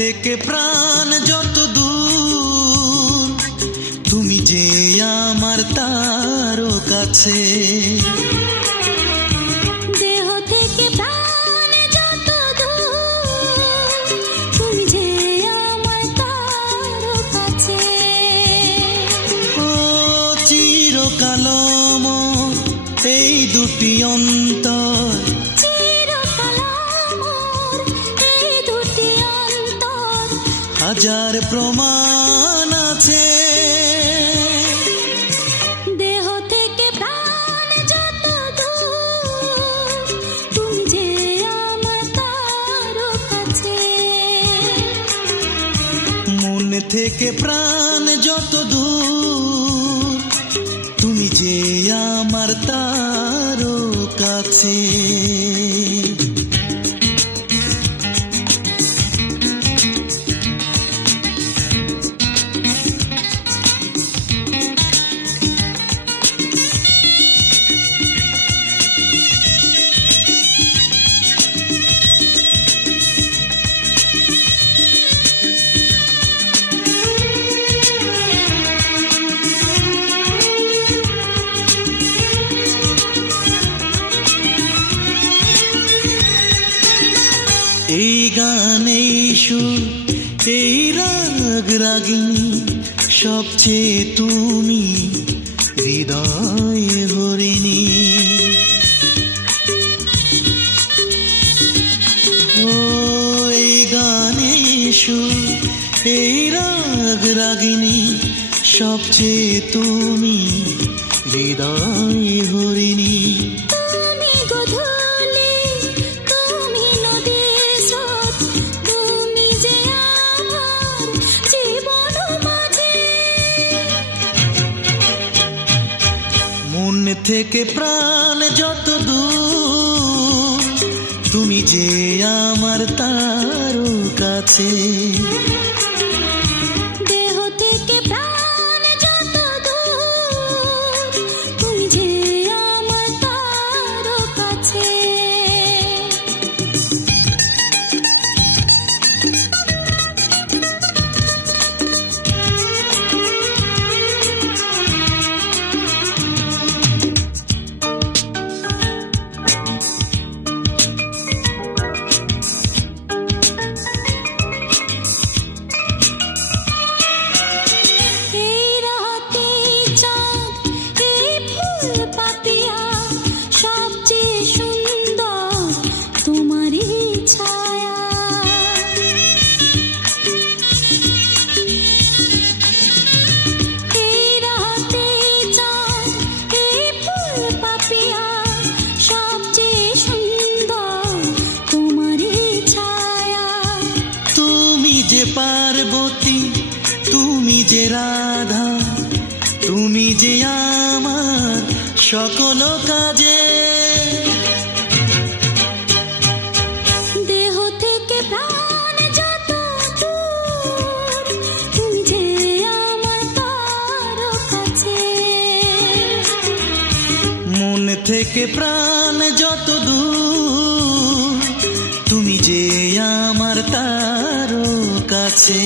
থেকে প্রাণ যত দূর, তুমি যে আমার তারও কাছে। দেহ থেকে প্রাণ যত দূর, তুমি যে আমার তারও কাছে। ও চিরকাল মোর এই দুটি অন্তর, চিরকাল মোর এই দুটি অন্তর, হাজার প্রমাণ আছে। দেহ থেকে প্রাণ যত দূর, তুমি যে আমার তারও কাছে। মন থেকে প্রাণ যত দূর, তুমি যে আমার তারও কাছে। এই গানে সুর, এই রাগ রাগিনী, সবচেয়ে তুমি হৃদয় হরিণী। ও এই গানে সুর, এই রাগ রাগিনী, সবচেয়ে তুমি হৃদয় হরিণী। তুমি গধূলি, তুমি নদীর স্রোত, তুমি যে আমার জীবন মাঝে। মন থেকে প্রাণ যত দূর, তুমি যে আমার তারও কাছে। দেহ থেকে প্রাণ যত দূর, তুমি যে আমার তারও কাছে। এই রাতে চাঁদ, এই ফুল পাপিয়া, সবচেয়ে সুন্দর তোমারই ছায়া। এই রাতে চাঁদ, এই ফুল পাপিয়া, সবচেয়ে সুন্দর তোমারই ছায়া। তুমি যে পার্বতী, তুমি যে রাধা, তুমি যে আমার সকল কাজে। দেহ থেকে প্রাণ যত দূর, তুমি যে আমার তারও কাছে। মন থেকে প্রাণ যত দূর, তুমি যে আমার তারও কাছে।